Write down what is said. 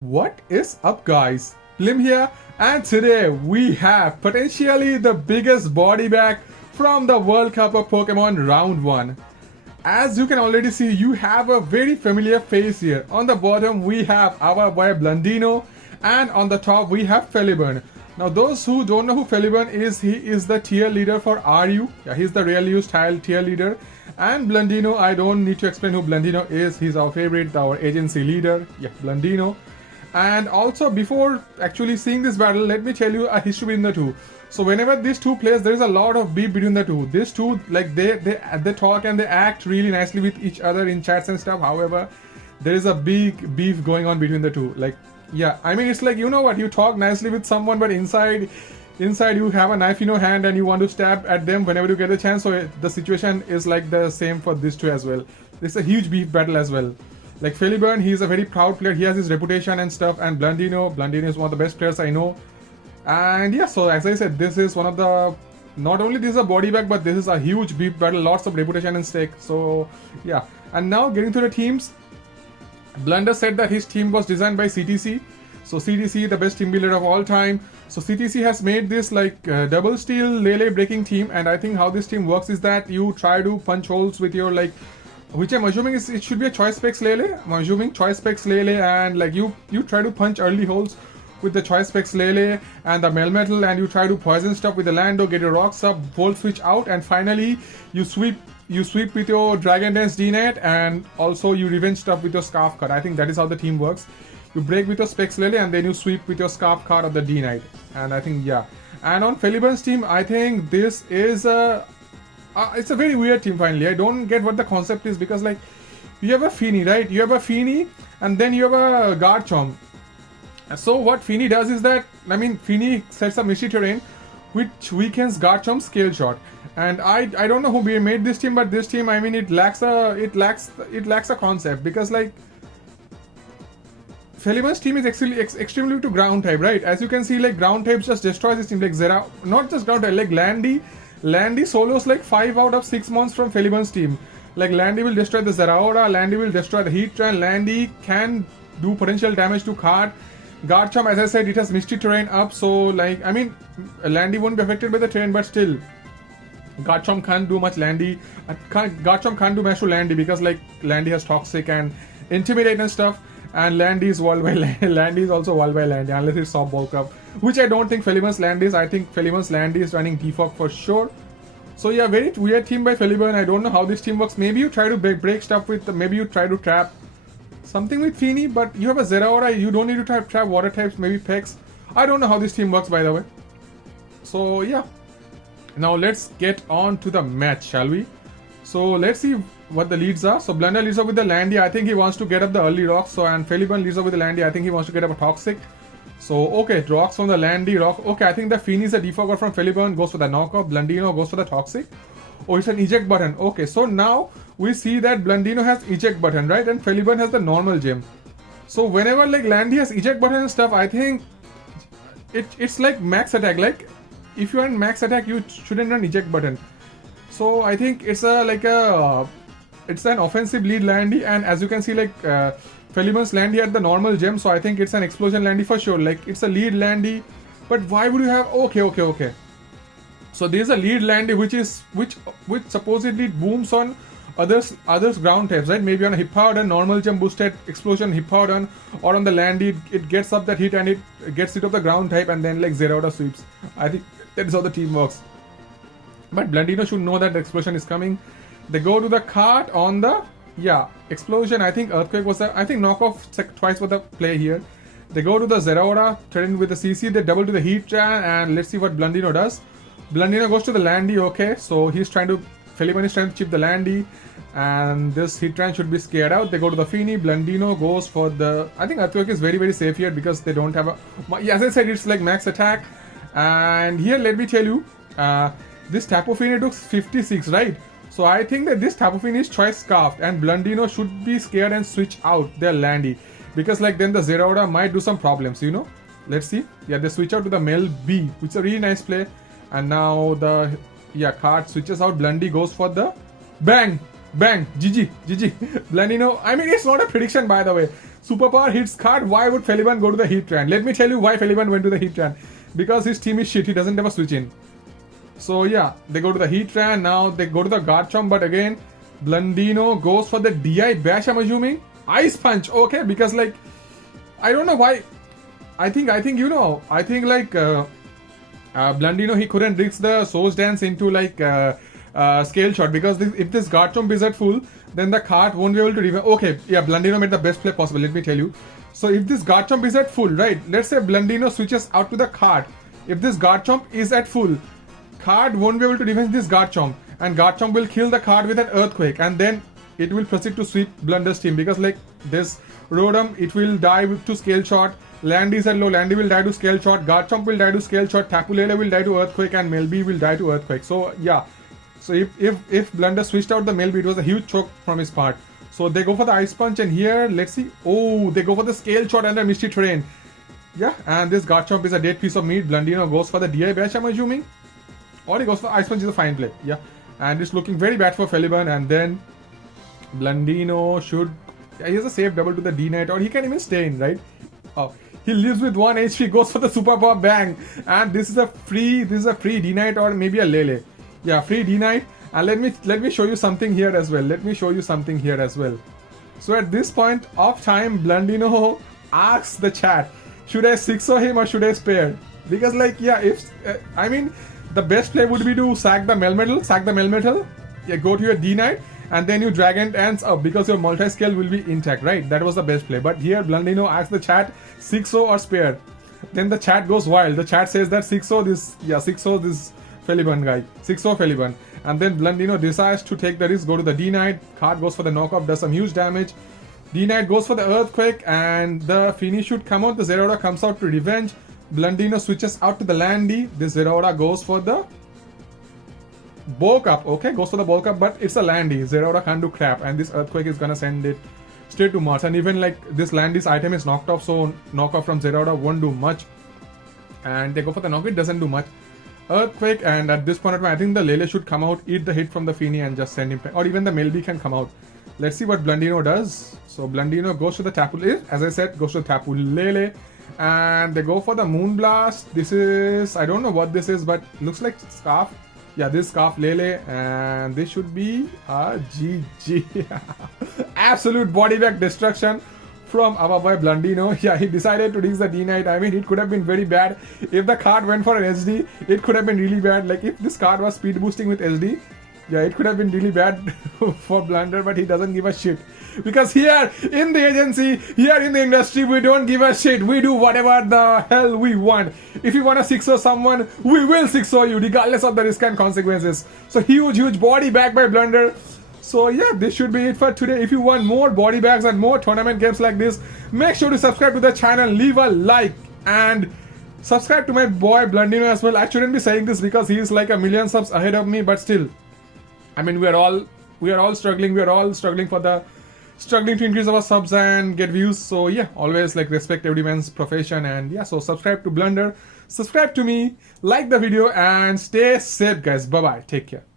What is up, guys? Blim here, and today we have potentially the biggest body bag from the World Cup of Pokemon Round 1. As you can already see, you have a very familiar face here. On the bottom we have our boy Blundino, and on the top we have Felibun. Now those who don't know who Felibun is, he is the tier leader for RU. Yeah, he's the Real U style tier leader. And Blundino, I don't need to explain who Blundino is. He's our favorite, our agency leader. Yeah, Blundino. And also, before actually seeing this battle, let me tell you a history between the two. So whenever these two players, there is a lot of beef between the two. These two, like they talk and they act really nicely with each other in chats and stuff. However, there is a big beef going on between the two. Like, yeah, I mean, it's like, you know what, you talk nicely with someone, but inside you have a knife in your hand and you want to stab at them whenever you get a chance. So the situation is like the same for these two as well. It's a huge beef battle as well. Like Felibun, he's a very proud player. He has his reputation and stuff. And Blundino is one of the best players I know. And yeah, so as I said, this is one of the, not only this is a body bag, but this is a huge beef battle. Lots of reputation at stake. So yeah. And now getting to the teams, Blunder said that his team was designed by CTC. So CTC, the best team builder of all time. So CTC has made this like double steel Lele breaking team. And I think how this team works is that you try to punch holes with your like, which I'm assuming is it should be a choice specs Lele. I'm assuming choice specs Lele, and like you try to punch early holes with the choice specs Lele and the Melmetal, and you try to poison stuff with the Lando, get your rocks up, volt switch out, and finally you sweep with your Dragon Dance D-Net, and also you revenge stuff with your Scarf card. I think that is how the team works. You break with your specs Lele and then you sweep with your Scarf card of the D-Knight. And I think yeah. And on Felibun's team, I think this is a it's a very weird team finally. I don't get what the concept is, because like you have a Feeny, right? You have a Feeny and then you have a Garchomp. So what Feeny does is that, I mean, Feeny sets a Misty Terrain which weakens Garchomp's Scale Shot. And I don't know who made this team, but this team, I mean, it lacks a concept, because like Felibun's team is actually extremely to ground type, right? As you can see, like ground types just destroys this team. Like Zera, not just ground type, like Landy solos like 5 out of 6 months from Felibun's team. Like Landy will destroy the Zeraora, Landy will destroy the Heatran, Landy can do potential damage to Card. Garchomp, as I said, it has Misty Terrain up, so like, I mean, Landy won't be affected by the terrain, but still, Garchomp can't do much Garchomp can't do much to Landy, because like Landy has Toxic and Intimidate and stuff. And Landy is walled by Landy is also walled by Landy, unless it's soft bulk up, which I don't think Felibun's Landy is. I think Felibun's Landy is running defog for sure. So yeah, very weird team by Felibun. I don't know how this team works. Maybe you try to break stuff with, maybe you try to trap something with Feeny, but you have a Zeraora, you don't need to trap water types, maybe Pex. I don't know how this team works, by the way. So yeah, now let's get on to the match, shall we? So let's see what the leads are. So Blunder leads up with the Landy. I think he wants to get up the early rocks. So, and Felibun leads up with the Landy. I think he wants to get up a Toxic. So okay, rocks from the Landy, rock. Okay, I think the Feeny is a defogger from Felibun, goes for the knockoff. Blundino goes for the Toxic. Oh, it's an eject button. Okay, so now we see that Blundino has eject button, right? And Felibun has the normal gem. So whenever like Landy has eject button and stuff, I think it's like max attack. Like if you are in max attack, you shouldn't run eject button. So I think it's it's an offensive lead Landy, and as you can see, like Felibun's Landy had the normal gem, so I think it's an explosion Landy for sure. Like it's a lead Landy, but why would you have? Okay. So there's a lead Landy which supposedly booms on others ground types, right? Maybe on a Hippowdon, normal gem boosted explosion Hippowdon, or on the Landy it gets up that hit and it gets rid of the ground type, and then like Zeraora sweeps. I think that is how the team works. But Blundino should know that the explosion is coming. They go to the cart on the explosion. I think Earthquake was the, I think knockoff twice was the play here. They go to the Zeraora, threatened with the CC. They double to the Heatran, and let's see what Blundino does. Blundino goes to the Landy. Okay, so Felibun is trying to chip the Landy, and this Heatran should be scared out. They go to the Feeny. Blundino goes for the, I think Earthquake is very, very safe here, because they don't have as I said, it's like max attack. And here, let me tell you, this Tapu Fini took 56, right? So I think that this Tapu Fini is choice scarfed, and Blundino should be scared and switch out their Landy, because like then the Zeraora might do some problems, you know. Let's see. Yeah, they switch out to the Mel B, which is a really nice play. And now the card switches out. Blundy goes for the bang, GG. Blundino. I mean, it's not a prediction, by the way. Superpower hits card. Why would Feliban go to the Heatran? Let me tell you why Feliban went to the Heatran. Because his team is shit. He doesn't have a switch in. So yeah, they go to the Heatran. Now they go to the Garchomp. But again, Blundino goes for the DI Bash, I'm assuming. Ice Punch. Okay, because like, I don't know why. I think you know. I think like Blundino, he couldn't risk the Source Dance into like Scale Shot. Because if this Garchomp is at full, then the card won't be able to defend. Okay, yeah, Blundino made the best play possible, let me tell you. So if this Garchomp is at full, right? Let's say Blundino switches out to the card. If this Garchomp is at full, card won't be able to defend this Garchomp. And Garchomp will kill the card with an Earthquake. And then it will proceed to sweep Blunder's team. Because like this Rotom, it will die to Scale Shot. Landy is at low, Landy will die to Scale Shot. Garchomp will die to Scale Shot. Tapu Lele will die to Earthquake. And Melby will die to Earthquake. So yeah. So if Blunder switched out the Melby, it was a huge choke from his part. So they go for the Ice Punch, and here, let's see. Oh, they go for the Scale Shot and the Misty Terrain. Yeah, and this Garchomp is a dead piece of meat. Blundino goes for the DI Bash, I'm assuming. Or he goes for Ice Punch, is a fine play. Yeah, and it's looking very bad for Feliban. And then Blundino should... Yeah, he has a safe double to the D-Knight, or he can even stay in, right? Oh, he lives with 1 HP, goes for the Super Power Bang. And this is a free D-Knight or maybe a Lele. Yeah, free D-Knight. And let me show you something here as well. So at this point of time, Blundino asks the chat, should I 6-0 him or should I spare? Because like, yeah, if I mean, the best play would be to sack the Melmetal, yeah, go to your D-Knight, and then you Dragon Dance up because your multi-scale will be intact, right? That was the best play. But here Blundino asks the chat 6-0 or spare. Then the chat goes wild. The chat says that 6-0 this Feliban guy. 6-0 Feliban. And then Blundino decides to take the risk, go to the D-Knight. Card goes for the knockoff, does some huge damage. D-Knight goes for the Earthquake, and the Fini should come out. The Zeraora comes out to revenge. Blundino switches out to the Landy. This Zeraora goes for the Bulk Up. Okay, goes for the Bulk Up, but it's a Landy. Zeraora can't do crap, and this Earthquake is gonna send it straight to Mars. And even like this Landy's item is knocked off, so knockoff from Zeraora won't do much. And they go for the knock, it doesn't do much. Earthquake, and at this point of time, I think the Lele should come out, eat the hit from the Fini and just send him, or even the Melby can come out. Let's see what Blundino does. So Blundino goes to the Tapu Lele, as I said, goes to the Tapu Lele, and they go for the Moonblast. This is, I don't know what this is, but looks like Scarf. Yeah, this Scarf Lele, and this should be a GG. Absolute body bag destruction from our boy Blundino. Yeah, he decided to reach the D-Knight. I mean, it could have been very bad. If the card went for an SD, it could have been really bad. Like, if this card was speed boosting with SD, yeah, it could have been really bad for Blunder, but he doesn't give a shit. Because here in the agency, here in the industry, we don't give a shit. We do whatever the hell we want. If you want to 6-0 someone, we will 6-0 you, regardless of the risk and consequences. So huge body bag by Blunder. So yeah, this should be it for today. If you want more body bags and more tournament games like this, make sure to subscribe to the channel, leave a like, and subscribe to my boy Blundino as well. I shouldn't be saying this because he is like a million subs ahead of me, but still, I mean, we are all struggling. We are all struggling to increase our subs and get views. So yeah, always like respect every man's profession. And yeah, so subscribe to Blunder, subscribe to me, like the video, and stay safe, guys. Bye bye. Take care.